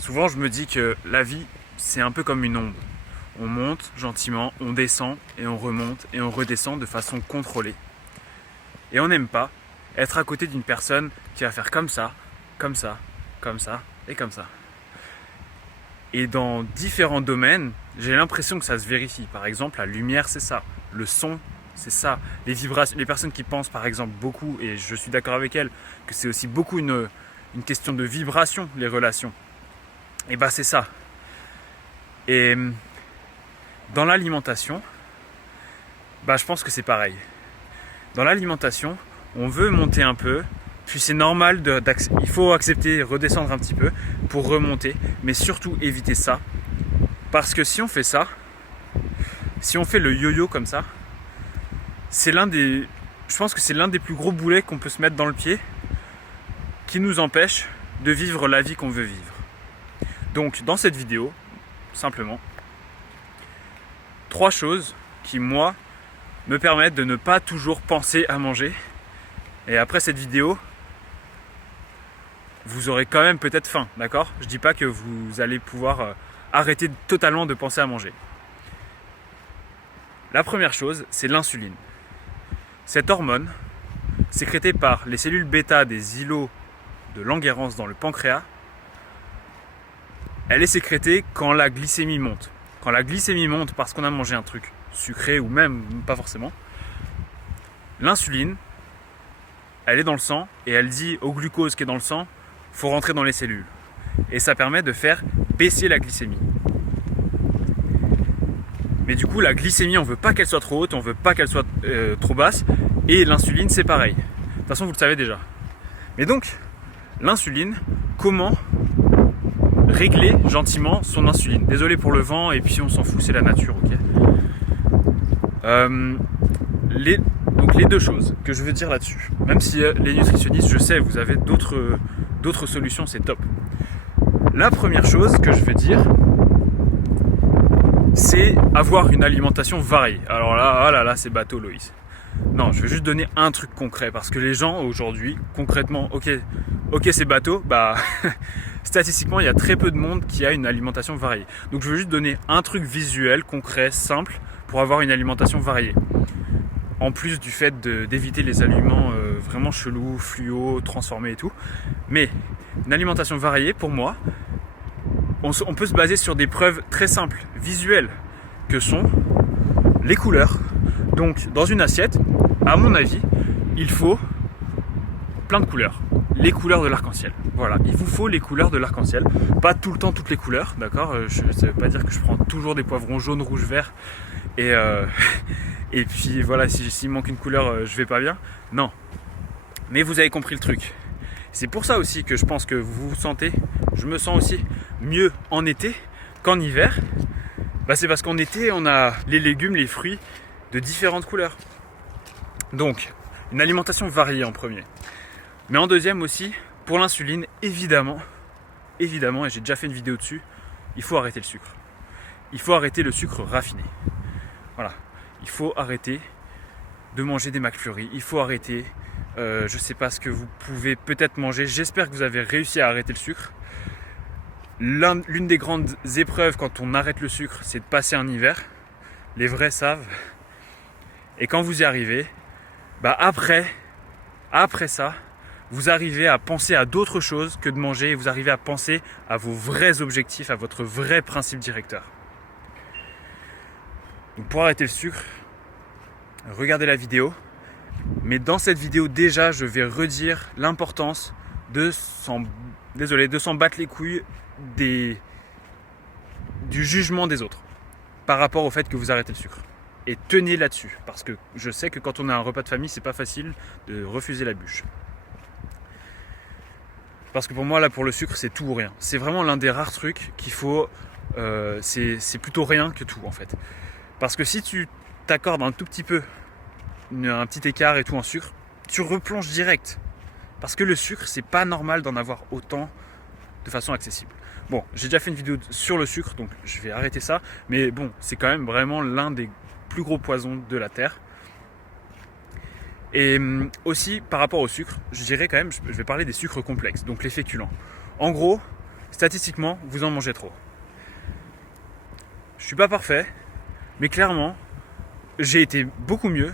Souvent, je me dis que la vie, c'est un peu comme une onde. On monte gentiment, on descend et on remonte et on redescend de façon contrôlée. Et on n'aime pas être à côté d'une personne qui va faire comme ça, comme ça, comme ça et comme ça. Et dans différents domaines, j'ai l'impression que ça se vérifie. Par exemple, la lumière, c'est ça. Le son, c'est ça. Les vibrations, les personnes qui pensent, par exemple, beaucoup, et je suis d'accord avec elles, que c'est aussi beaucoup une question de vibration, les relations. Et bah c'est ça. Et dans l'alimentation, bah je pense que c'est pareil. Dans l'alimentation, on veut monter un peu, puis c'est normal, il faut accepter, redescendre un petit peu pour remonter, mais surtout éviter ça. Parce que si on fait ça, si on fait le yo-yo comme ça, je pense que c'est l'un des plus gros boulets qu'on peut se mettre dans le pied qui nous empêche de vivre la vie qu'on veut vivre. Donc dans cette vidéo, simplement, 3 choses qui moi me permettent de ne pas toujours penser à manger. Et après cette vidéo, vous aurez quand même peut-être faim, d'accord? Je dis pas que vous allez pouvoir arrêter totalement de penser à manger. La première chose, c'est l'insuline. Cette hormone, sécrétée par les cellules bêta des îlots de Langerhans dans le pancréas, elle est sécrétée quand la glycémie monte. Quand la glycémie monte parce qu'on a mangé un truc sucré ou même pas forcément, l'insuline, elle est dans le sang et elle dit au glucose qui est dans le sang, faut rentrer dans les cellules. Et ça permet de faire baisser la glycémie. Mais du coup, la glycémie, on veut pas qu'elle soit trop haute, on veut pas qu'elle soit trop basse. Et l'insuline, c'est pareil. De toute façon, vous le savez déjà. Mais donc, l'insuline, comment régler gentiment son insuline? Désolé pour le vent, et puis on s'en fout, c'est la nature, ok. Donc les deux choses que je veux dire là-dessus, même si les nutritionnistes, je sais, vous avez d'autres solutions, c'est top. La première chose que je veux dire, c'est avoir une alimentation variée. Alors là, oh là là, c'est bateau, Loïs. Non, je vais juste donner un truc concret, parce que les gens aujourd'hui, concrètement, ok c'est bateau, bah statistiquement il y a très peu de monde qui a une alimentation variée. Donc je veux juste donner un truc visuel, concret, simple, pour avoir une alimentation variée. En plus du fait d'éviter les aliments vraiment chelous, fluo, transformés et tout. Mais une alimentation variée, pour moi, on peut se baser sur des preuves très simples, visuelles, que sont les couleurs. Donc dans une assiette, à mon avis, il faut plein de couleurs. Les couleurs de l'arc-en-ciel. Voilà, il vous faut les couleurs de l'arc-en-ciel. Pas tout le temps toutes les couleurs, d'accord? Ça veut pas dire que je prends toujours des poivrons jaunes, rouges, verts. Et puis voilà, s'il manque une couleur, je vais pas bien. Non. Mais vous avez compris le truc. C'est pour ça aussi que je pense que vous vous sentez, je me sens aussi mieux en été qu'en hiver. Bah c'est parce qu'en été, on a les légumes, les fruits de différentes couleurs. Donc, une alimentation variée en premier. Mais en deuxième aussi, pour l'insuline, évidemment, et j'ai déjà fait une vidéo dessus, il faut arrêter le sucre. Il faut arrêter le sucre raffiné. Voilà. Il faut arrêter de manger des McFlurry. Il faut arrêter, je sais pas ce que vous pouvez peut-être manger. J'espère que vous avez réussi à arrêter le sucre. L'une des grandes épreuves quand on arrête le sucre, c'est de passer un hiver. Les vrais savent. Et quand vous y arrivez, bah après ça, vous arrivez à penser à d'autres choses que de manger et vous arrivez à penser à vos vrais objectifs, à votre vrai principe directeur. Donc pour arrêter le sucre, regardez la vidéo. Mais dans cette vidéo déjà, je vais redire l'importance de s'en battre les couilles du jugement des autres par rapport au fait que vous arrêtez le sucre. Et tenez là-dessus, parce que je sais que quand on a un repas de famille, c'est pas facile de refuser la bûche. Parce que pour moi, là, pour le sucre, c'est tout ou rien. C'est vraiment l'un des rares trucs qu'il faut... c'est plutôt rien que tout, en fait. Parce que si tu t'accordes un tout petit peu, un petit écart et tout en sucre, tu replonges direct. Parce que le sucre, c'est pas normal d'en avoir autant de façon accessible. Bon, j'ai déjà fait une vidéo sur le sucre, donc je vais arrêter ça. Mais bon, c'est quand même vraiment l'un des plus gros poisons de la Terre. Et aussi, par rapport au sucre, je dirais quand même, je vais parler des sucres complexes, donc les féculents. En gros, statistiquement, vous en mangez trop. Je suis pas parfait, mais clairement, j'ai été beaucoup mieux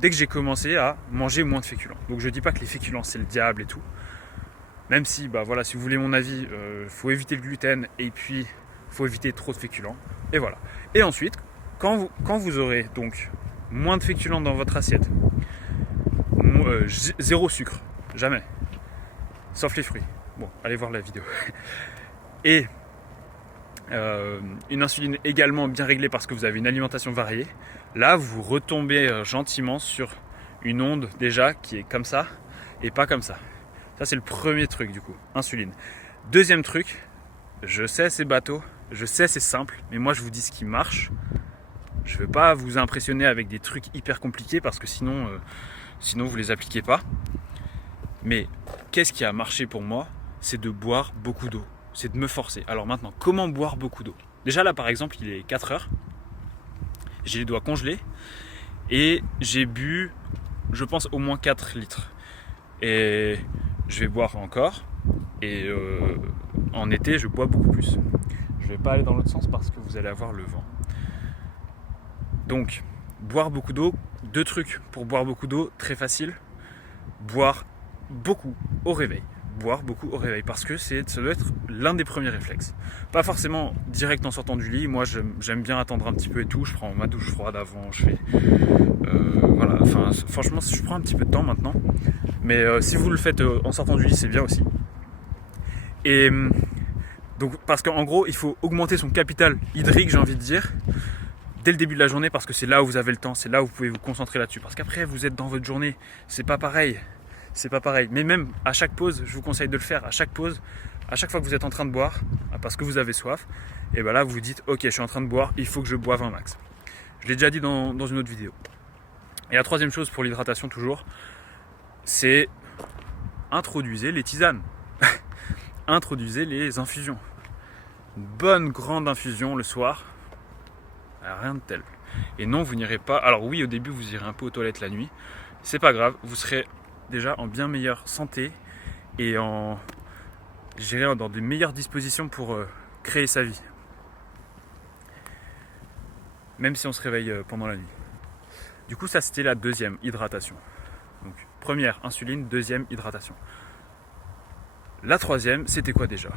dès que j'ai commencé à manger moins de féculents. Donc je dis pas que les féculents c'est le diable et tout. Même si, voilà, si vous voulez mon avis, faut éviter le gluten et puis faut éviter trop de féculents. Et voilà. Et ensuite, quand vous aurez donc moins de féculents dans votre assiette, zéro sucre, jamais, sauf les fruits. Bon, allez voir la vidéo. Et une insuline également bien réglée parce que vous avez une alimentation variée. Là, vous retombez gentiment sur une onde déjà qui est comme ça et pas comme ça. Ça, c'est le premier truc du coup, insuline. Deuxième truc, je sais c'est bateau, je sais c'est simple, mais moi je vous dis ce qui marche. Je ne veux pas vous impressionner avec des trucs hyper compliqués parce que sinon vous les appliquez pas. Mais qu'est-ce qui a marché pour moi? C'est de boire beaucoup d'eau. C'est de me forcer. Alors maintenant, comment boire beaucoup d'eau? Déjà là par exemple, il est 4 heures. J'ai les doigts congelés. Et j'ai bu, je pense, au moins 4 litres. Et je vais boire encore. Et en été, je bois beaucoup plus. Je ne vais pas aller dans l'autre sens parce que vous allez avoir le vent. Donc, boire beaucoup d'eau. 2 trucs pour boire beaucoup d'eau, très facile. Boire beaucoup au réveil. Boire beaucoup au réveil parce que ça doit être l'un des premiers réflexes. Pas forcément direct en sortant du lit. Moi, j'aime bien attendre un petit peu et tout. Je prends ma douche froide avant. Je fais voilà. Enfin, franchement, je prends un petit peu de temps maintenant. Mais si vous le faites en sortant du lit, c'est bien aussi. Et donc, parce qu'en gros, il faut augmenter son capital hydrique, j'ai envie de dire, dès le début de la journée, parce que c'est là où vous avez le temps, c'est là où vous pouvez vous concentrer là-dessus. Parce qu'après, vous êtes dans votre journée, c'est pas pareil. C'est pas pareil. Mais même à chaque pause, je vous conseille de le faire. À chaque pause, à chaque fois que vous êtes en train de boire, parce que vous avez soif, et bien là, vous vous dites, ok, je suis en train de boire, il faut que je boive un max. Je l'ai déjà dit dans une autre vidéo. Et la troisième chose pour l'hydratation, toujours, c'est introduisez les tisanes. Introduisez les infusions. Une bonne grande infusion le soir, rien de tel. Et non, vous n'irez pas. Alors oui, au début, vous irez un peu aux toilettes la nuit. C'est pas grave, vous serez déjà en bien meilleure santé et dans de meilleures dispositions pour créer sa vie. Même si on se réveille pendant la nuit. Du coup, ça c'était la deuxième hydratation. Donc, première insuline, deuxième hydratation. La troisième, c'était quoi déjà?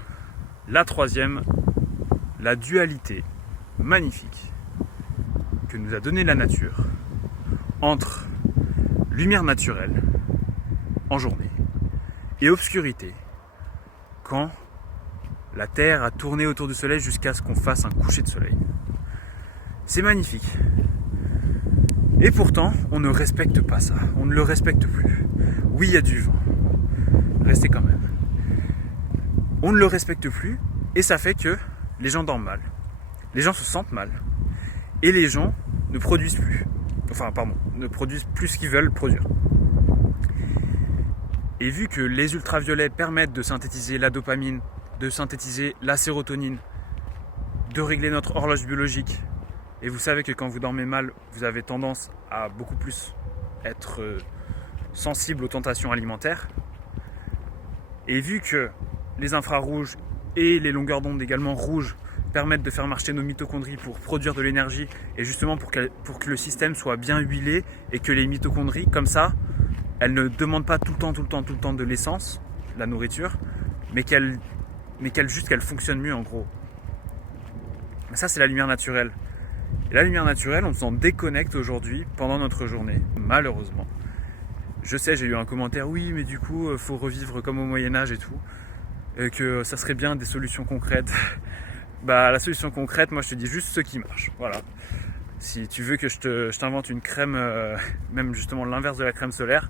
La troisième, la dualité magnifique que nous a donnée la nature entre lumière naturelle en journée et obscurité quand la Terre a tourné autour du Soleil jusqu'à ce qu'on fasse un coucher de soleil. C'est magnifique. Et pourtant, on ne respecte pas ça. On ne le respecte plus. Oui, il y a du vent. Restez quand même. On ne le respecte plus et ça fait que les gens dorment mal. Les gens se sentent mal. Et les gens ne produisent plus. Ne produisent plus ce qu'ils veulent produire. Et vu que les ultraviolets permettent de synthétiser la dopamine, de synthétiser la sérotonine, de régler notre horloge biologique, et vous savez que quand vous dormez mal, vous avez tendance à beaucoup plus être sensible aux tentations alimentaires, et vu que les infrarouges et les longueurs d'onde également rouges permettent de faire marcher nos mitochondries pour produire de l'énergie et justement pour que le système soit bien huilé et que les mitochondries, comme ça, elles ne demandent pas tout le temps de l'essence, la nourriture, mais qu'elles fonctionnent mieux en gros. Ça, c'est la lumière naturelle. Et la lumière naturelle, on s'en déconnecte aujourd'hui pendant notre journée, malheureusement. Je sais, j'ai eu un commentaire, oui, mais du coup, faut revivre comme au Moyen-Âge et tout, et que ça serait bien des solutions concrètes. La solution concrète, moi je te dis juste ce qui marche. Voilà. Si tu veux que je t'invente une crème, même justement l'inverse de la crème solaire,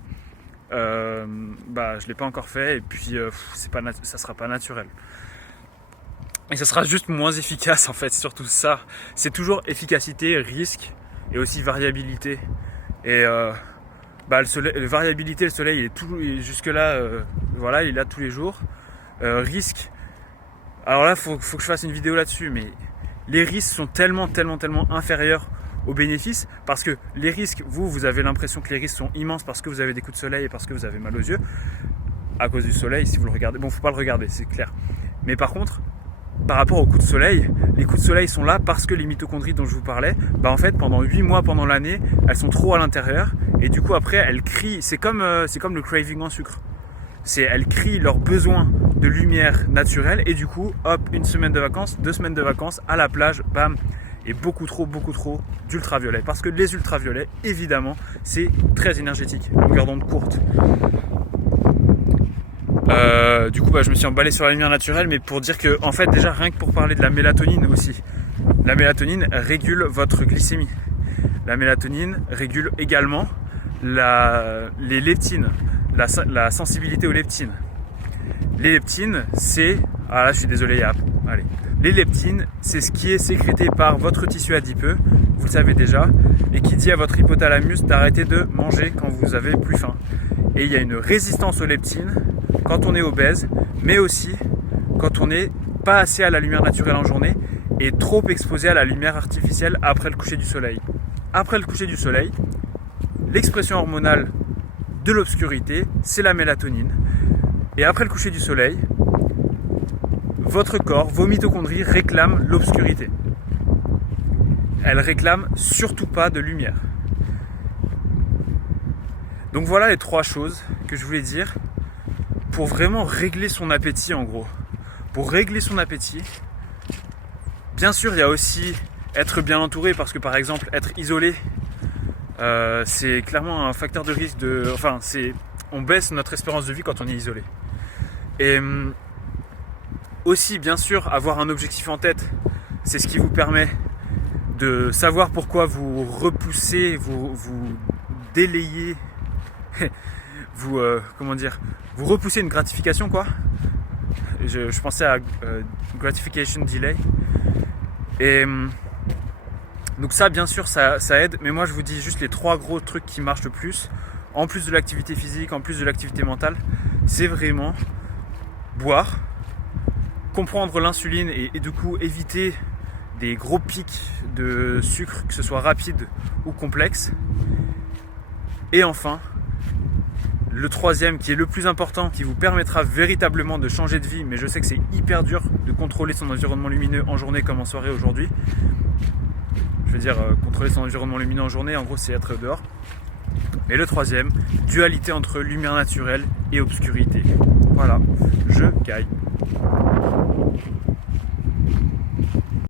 je ne l'ai pas encore fait et puis ça sera pas naturel. Et ça sera juste moins efficace en fait, surtout ça. C'est toujours efficacité, risque et aussi variabilité. Et variabilité, le soleil, jusque là, il est là tous les jours. Risque. Alors là, faut que je fasse une vidéo là-dessus, mais les risques sont tellement inférieurs aux bénéfices, parce que les risques, vous avez l'impression que les risques sont immenses parce que vous avez des coups de soleil et parce que vous avez mal aux yeux, à cause du soleil, si vous le regardez. Bon, faut pas le regarder, c'est clair. Mais par contre, par rapport aux coups de soleil, les coups de soleil sont là parce que les mitochondries dont je vous parlais, en fait pendant 8 mois pendant l'année, elles sont trop à l'intérieur et du coup après elles crient, c'est comme le craving en sucre. Elles crient leur besoin de lumière naturelle et du coup, hop, 1 semaine de vacances, 2 semaines de vacances, à la plage, bam, et beaucoup trop d'ultraviolets. Parce que les ultraviolets, évidemment, c'est très énergétique, longueur d'onde courte. Du coup, je me suis emballé sur la lumière naturelle, mais pour dire que, en fait, déjà, rien que pour parler de la mélatonine aussi, la mélatonine régule votre glycémie. La mélatonine régule également les leptines, la sensibilité aux leptines. Les leptines, c'est... Ah là, je suis désolé, allez. Les leptines, c'est ce qui est sécrété par votre tissu adipeux, vous le savez déjà, et qui dit à votre hypothalamus d'arrêter de manger quand vous avez plus faim. Et il y a une résistance aux leptines quand on est obèse, mais aussi quand on n'est pas assez à la lumière naturelle en journée et trop exposé à la lumière artificielle après le coucher du soleil. Après le coucher du soleil, l'expression hormonale de l'obscurité, c'est la mélatonine. Et après le coucher du soleil, votre corps, vos mitochondries réclament l'obscurité. Elles réclament surtout pas de lumière. Donc voilà les 3 choses que je voulais dire pour vraiment régler son appétit en gros. Pour régler son appétit, bien sûr il y a aussi être bien entouré parce que par exemple être isolé, c'est clairement un facteur de risque on baisse notre espérance de vie quand on est isolé. Et aussi bien sûr avoir un objectif en tête, c'est ce qui vous permet de savoir pourquoi vous repoussez, vous délayez, vous repoussez une gratification quoi. Je pensais à gratification delay. Et donc ça bien sûr ça aide, mais moi je vous dis juste les 3 gros trucs qui marchent le plus, en plus de l'activité physique, en plus de l'activité mentale, c'est vraiment boire, comprendre l'insuline et du coup éviter des gros pics de sucre, que ce soit rapide ou complexe. Et enfin, le 3e qui est le plus important, qui vous permettra véritablement de changer de vie, mais je sais que c'est hyper dur de contrôler son environnement lumineux en journée comme en soirée aujourd'hui. Je veux dire, contrôler son environnement lumineux en journée, en gros c'est être dehors. Et le 3e, dualité entre lumière naturelle et obscurité. Voilà, je caille.